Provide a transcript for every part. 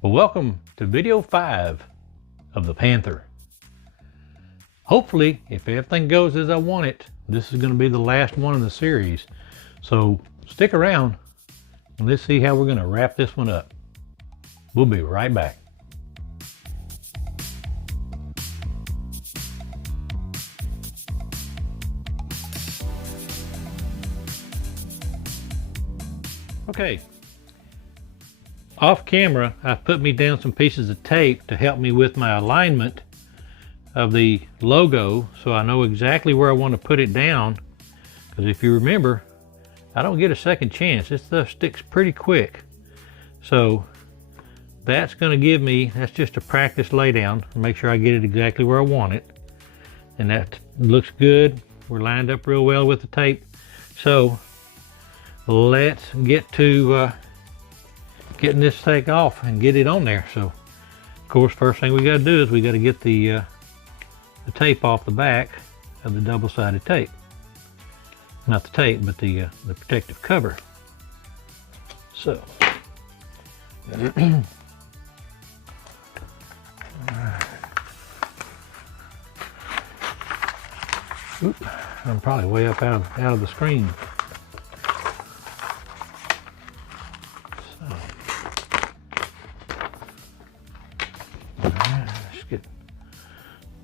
Well, welcome to video 5 of the Panther. Hopefully, if everything goes as I want it, this is going to be the last one in the series. So stick around and let's see how we're going to wrap this one up. We'll be right back. Okay, off camera, I've put me down some pieces of tape to help me with my alignment of the logo, so I know exactly where I want to put it down. Because if you remember, I don't get a second chance. This stuff sticks pretty quick. So that's going to give me, that's just a practice laydown, make sure I get it exactly where I want it. And that looks good. We're lined up real well with the tape. So let's get to getting this take off and get it on there. So of course, first thing we got to do is we got to get the tape off the back of the double-sided tape. Not the tape, but the protective cover. So Oop, I'm probably way up out of the screen.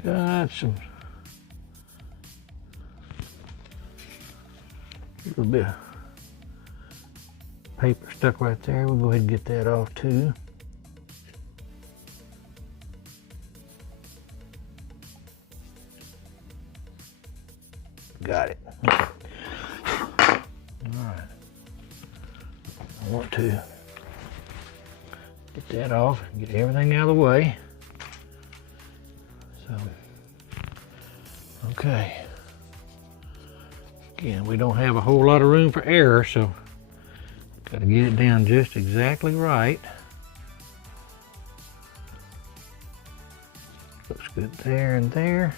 Got some little bit of paper stuck right there. We'll go ahead and get that off too. Got it. Okay. All right. I want to get that off and get everything out of the way. So, okay. Again, we don't have a whole lot of room for error, so got to get it down just exactly right. Looks good there and there.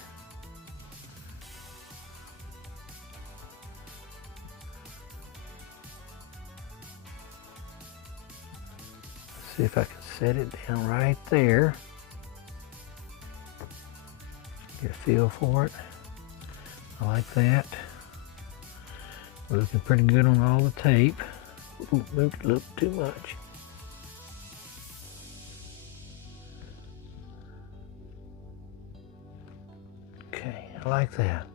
Let's see if I can set it down right there. Get a feel for it. I like that. We're looking pretty good on all the tape. Ooh, moved a little too much. Okay, I like that.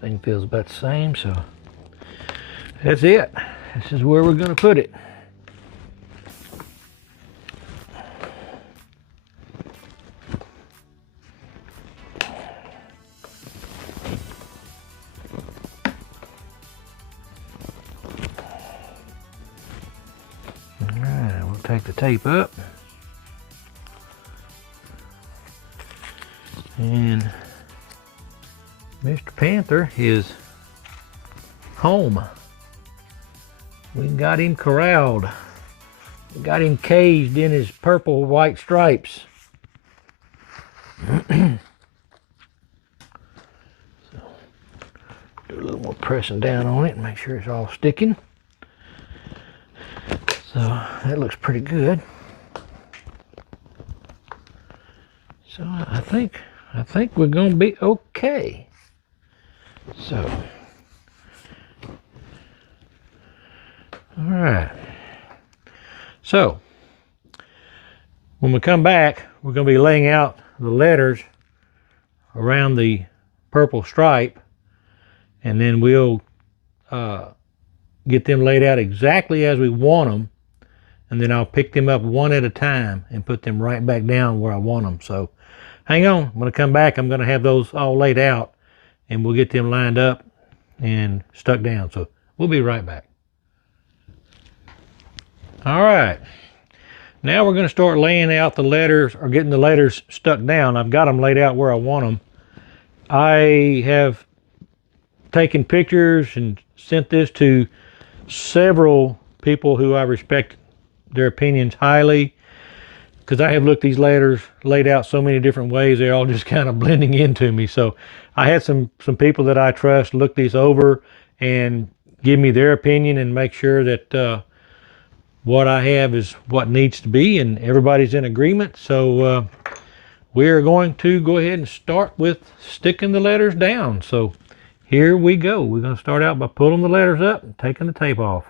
Thing feels about the same, so that's it. This is where we're going to put it. Take the tape up, and Mr. Panther is home. We got him corralled. We got him caged in his purple white stripes. So, do a little more pressing down on it and make sure it's all sticking. So that looks pretty good. So I think we're going to be okay. So, all right. So when we come back, we're going to be laying out the letters around the purple stripe, and then we'll get them laid out exactly as we want them. And then I'll pick them up one at a time and put them right back down where I want them. So hang on, when I come back, I'm going to have those all laid out and we'll get them lined up and stuck down. So we'll be right back. All right, now we're going to start laying out the letters, or getting the letters stuck down. I've got them laid out where I want them. I have taken pictures and sent this to several people who I respect their opinions highly, because I have looked these letters laid out so many different ways, they're all just kind of blending into me. So I had some people that I trust look these over and give me their opinion and make sure that what I have is what needs to be, and everybody's in agreement. So we're going to go ahead and start with sticking the letters down. So here we go. We're going to start out by pulling the letters up and taking the tape off.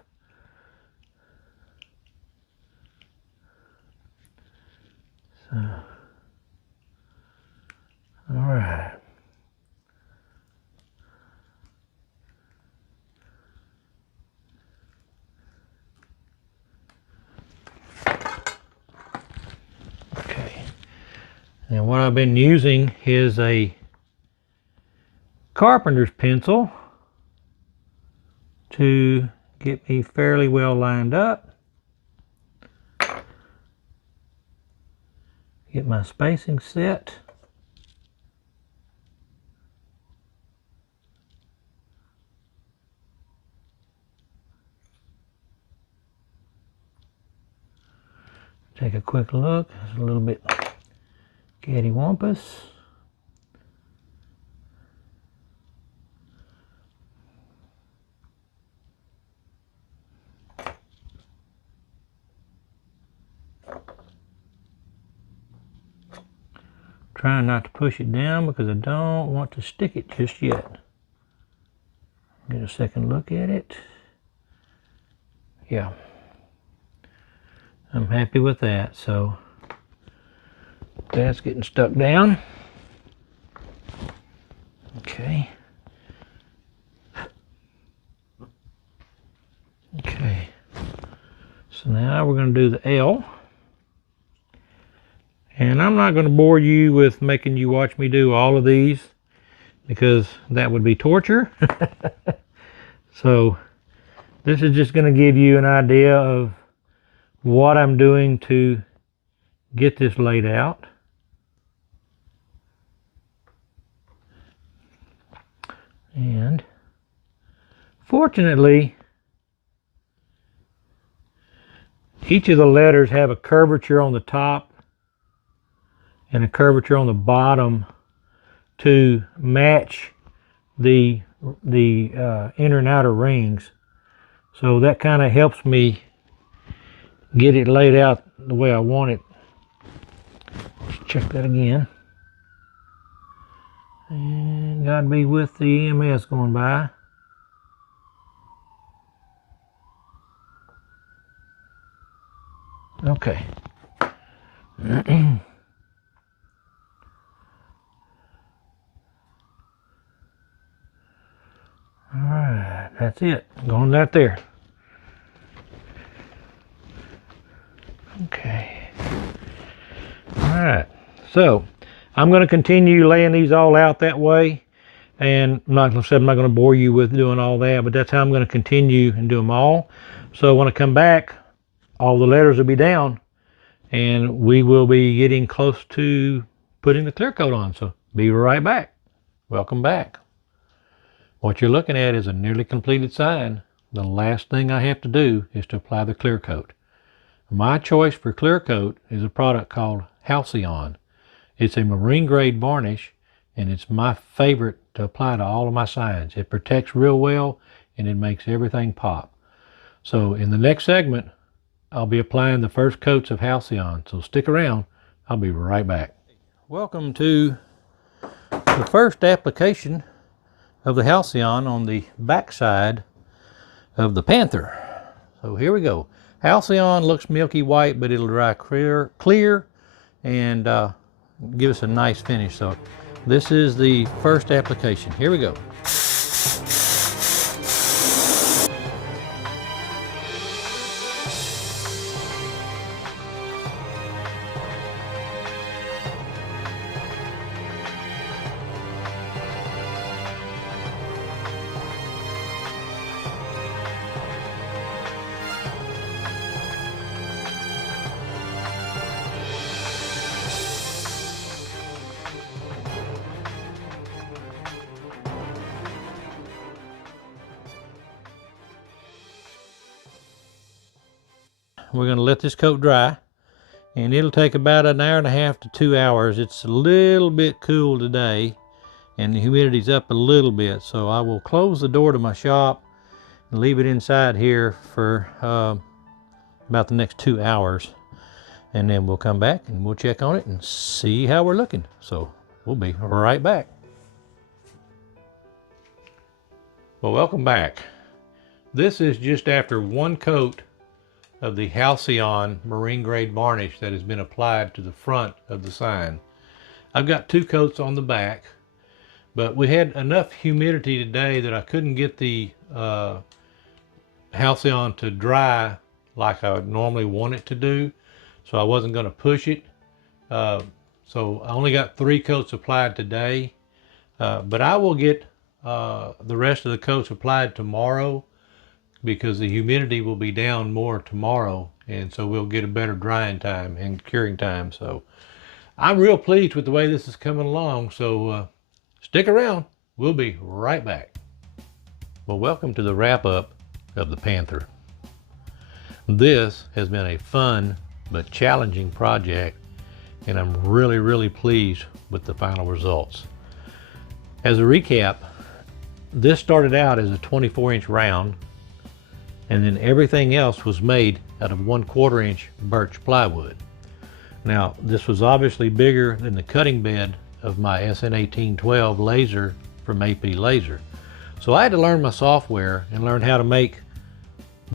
So, all right. Okay. And what I've been using is a carpenter's pencil to get me fairly well lined up. Get my spacing set. Take a quick look. It's a little bit cattywampus. Trying not to push it down because I don't want to stick it just yet. Get a second look at it. Yeah. I'm happy with that. So that's getting stuck down. Okay. Okay. So now we're going to do the L. And I'm not going to bore you with making you watch me do all of these because that would be torture. So this is just going to give you an idea of what I'm doing to get this laid out. And fortunately, each of the letters have a curvature on the top and a curvature on the bottom to match the inner and outer rings. So that kind of helps me get it laid out the way I want it. Let's check that again. And gotta be with the EMS going by. Okay. Alright, that's it. Going right there. Okay. Alright, so I'm going to continue laying these all out that way. And I'm not going to bore you with doing all that, but that's how I'm going to continue and do them all. So when I come back, all the letters will be down and we will be getting close to putting the clear coat on. So be right back. Welcome back. What you're looking at is a nearly completed sign. The last thing I have to do is to apply the clear coat. My choice for clear coat is a product called Halcyon. It's a marine grade varnish and it's my favorite to apply to all of my signs. It protects real well and it makes everything pop. So in the next segment, I'll be applying the first coats of Halcyon. So stick around, I'll be right back. Welcome to the first application of the Halcyon on the back side of the Panther. So here we go. Halcyon looks milky white, but it'll dry clear and give us a nice finish. So this is the first application. Here we go. We're going to let this coat dry and it'll take about an hour and a half to 2 hours. It's a little bit cool today and the humidity's up a little bit, so I will close the door to my shop and leave it inside here for about the next 2 hours, and then we'll come back and we'll check on it and see how we're looking. So we'll be right back. Well, welcome back. This is just after one coat of the Halcyon marine grade varnish that has been applied to the front of the sign. I've got 2 coats on the back, but we had enough humidity today that I couldn't get the Halcyon to dry like I would normally want it to do, so I wasn't going to push it. So I only got 3 coats applied today, but I will get the rest of the coats applied tomorrow, because the humidity will be down more tomorrow, and so we'll get a better drying time and curing time. So I'm real pleased with the way this is coming along, so stick around. We'll be right back. Well, welcome to the wrap-up of the Panther. This has been a fun but challenging project, and I'm really pleased with the final results. As a recap, this started out as a 24-inch round, and then everything else was made out of 1/4 inch birch plywood. Now, this was obviously bigger than the cutting bed of my SN1812 laser from AP Laser. So I had to learn my software and learn how to make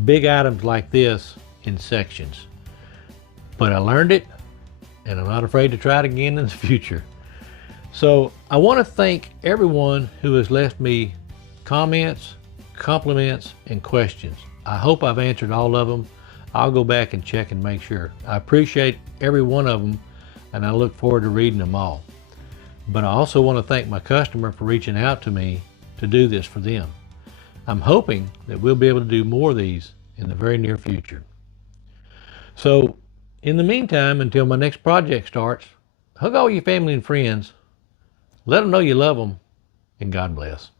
big items like this in sections. But I learned it, and I'm not afraid to try it again in the future. So I want to thank everyone who has left me comments, compliments, and questions. I hope I've answered all of them. I'll go back and check and make sure. I appreciate every one of them, and I look forward to reading them all. But I also want to thank my customer for reaching out to me to do this for them. I'm hoping that we'll be able to do more of these in the very near future. So in the meantime, until my next project starts, hug all your family and friends, let them know you love them, and God bless.